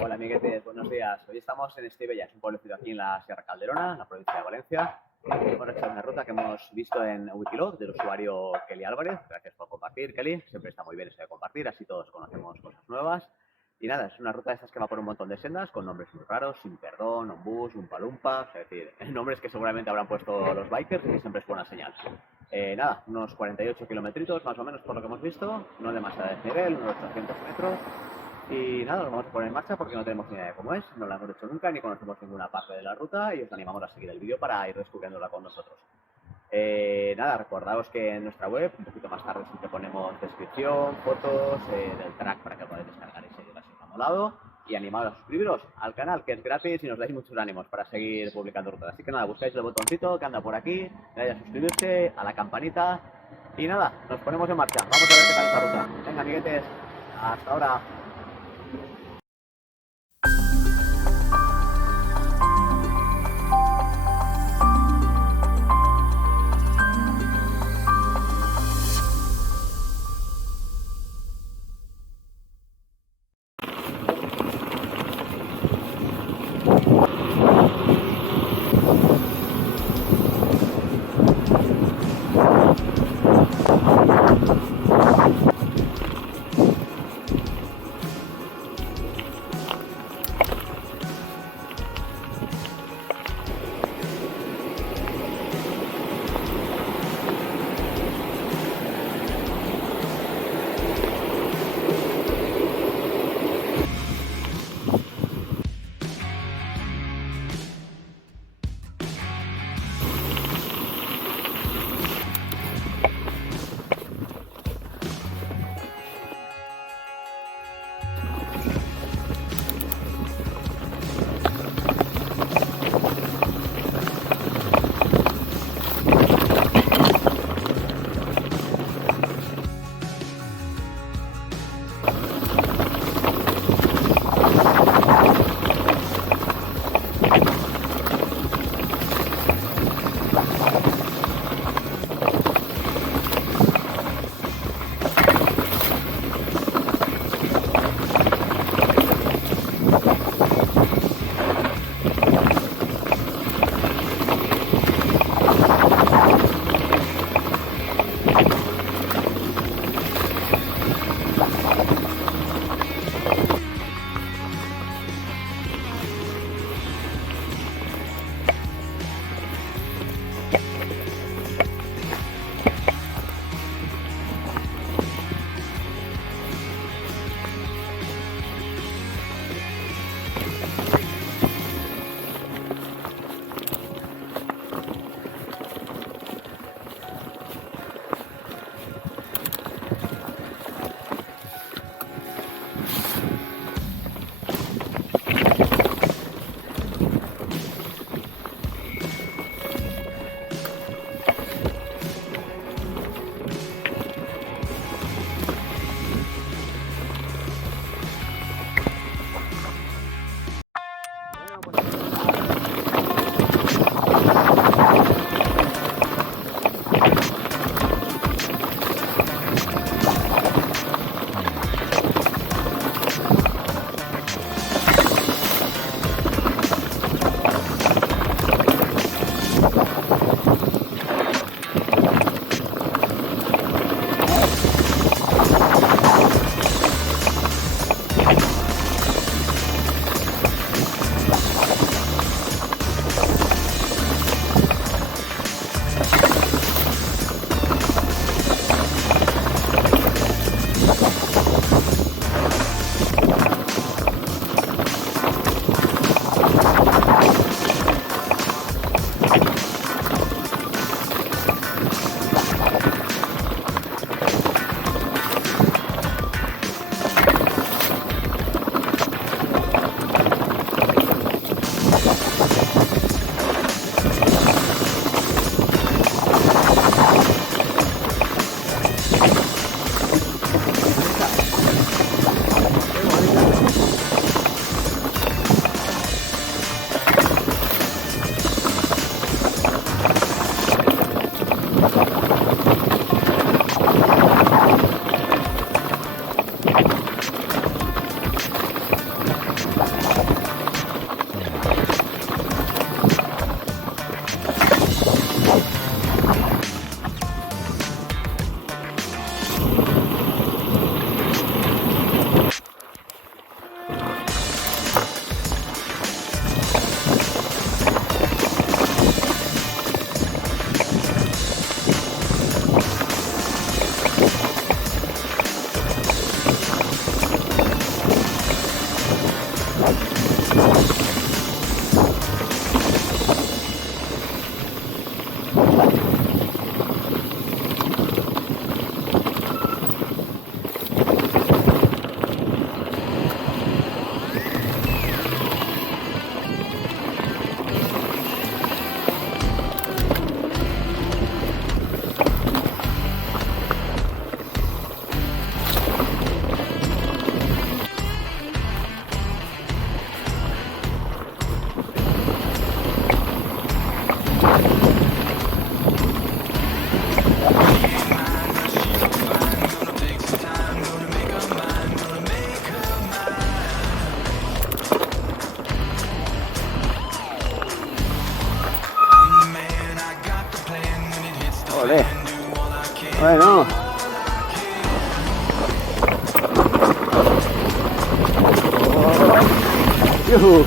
Hola amiguetes, buenos días. Hoy estamos en Estibella, es un pueblecito aquí en la Sierra Calderona, en la provincia de Valencia. Hemos hecho una ruta que hemos visto en Wikiloc del usuario Kelly Álvarez. Gracias por compartir, Kelly. Siempre está muy bien eso de compartir, así todos conocemos cosas nuevas. Y nada, es una ruta de estas que va por un montón de sendas con nombres muy raros, Sin Perdón, Ombús, Umpa Lumpa, es decir, nombres que seguramente habrán puesto los bikers y siempre es buena señal. Nada, unos 48 kilometritos más o menos por lo que hemos visto, no demasiado desnivel, unos 800 metros. Y nada, lo vamos a poner en marcha porque no tenemos ni idea de cómo es, no la hemos hecho nunca, ni conocemos ninguna parte de la ruta y os animamos a seguir el vídeo para ir descubriéndola con nosotros. Nada, recordaos que en nuestra web, un poquito más tarde siempre ponemos descripción, fotos del track para que podáis descargar y seguir así molado. Y animaros a suscribiros al canal, que es gratis y nos dais muchos ánimos para seguir publicando rutas. Así que nada, buscáis el botoncito que anda por aquí, dais a suscribirse, a la campanita. Y nada, nos ponemos en marcha. Vamos a ver qué tal esta ruta. Venga, amiguetes, hasta ahora. ¡Yujú!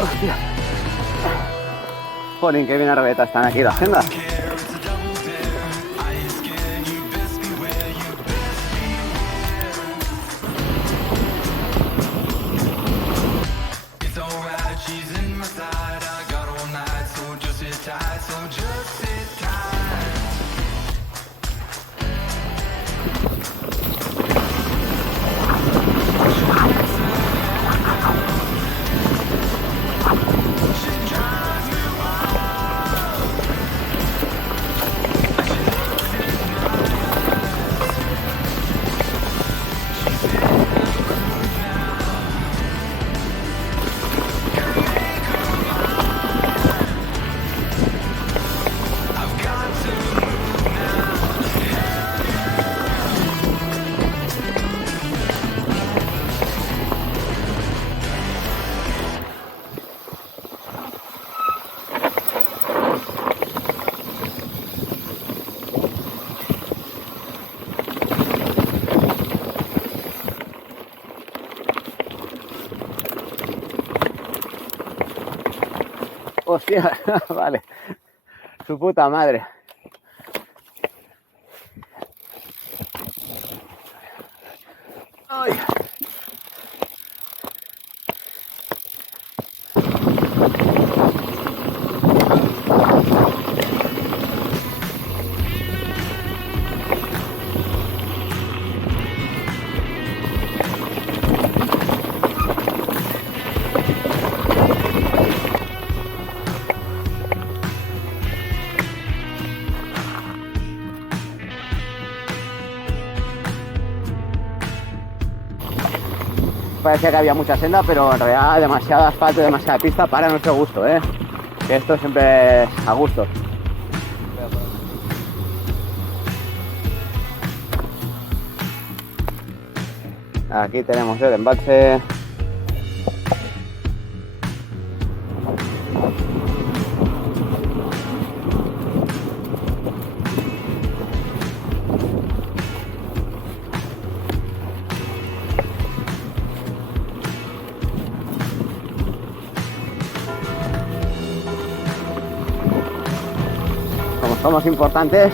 Hostia. Jolín, qué bien arrebeta están aquí las sendas. Hostia, vale. Su puta madre. Ay. Parecía que había mucha senda, pero en realidad demasiado asfalto y demasiada pista para nuestro gusto, ¿eh? Que esto siempre es a gusto. Aquí tenemos el embalse. Somos importantes,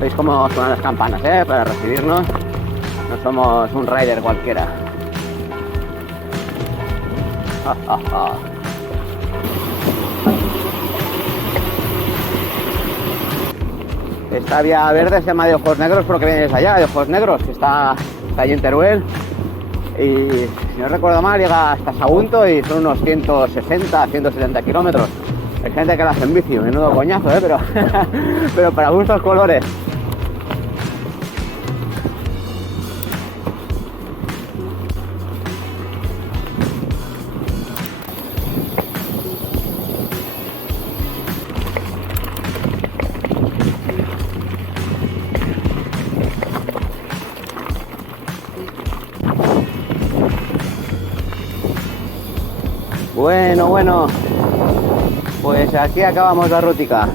veis cómo suenan las campanas, para recibirnos. No somos un rider cualquiera. Esta vía verde se llama de Ojos Negros porque viene desde allá, de Ojos Negros, que está allí en Teruel. Y si no recuerdo mal, llega hasta Sagunto y son unos 160, 170 kilómetros. Hay gente que la hace en bici, menudo coñazo, pero para gustos colores. Bueno, pues aquí acabamos la rutica.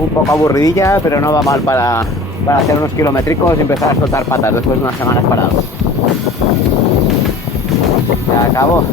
Un poco aburridilla, pero no va mal para hacer unos kilométricos y empezar a soltar patas después de unas semanas parados. Se acabó.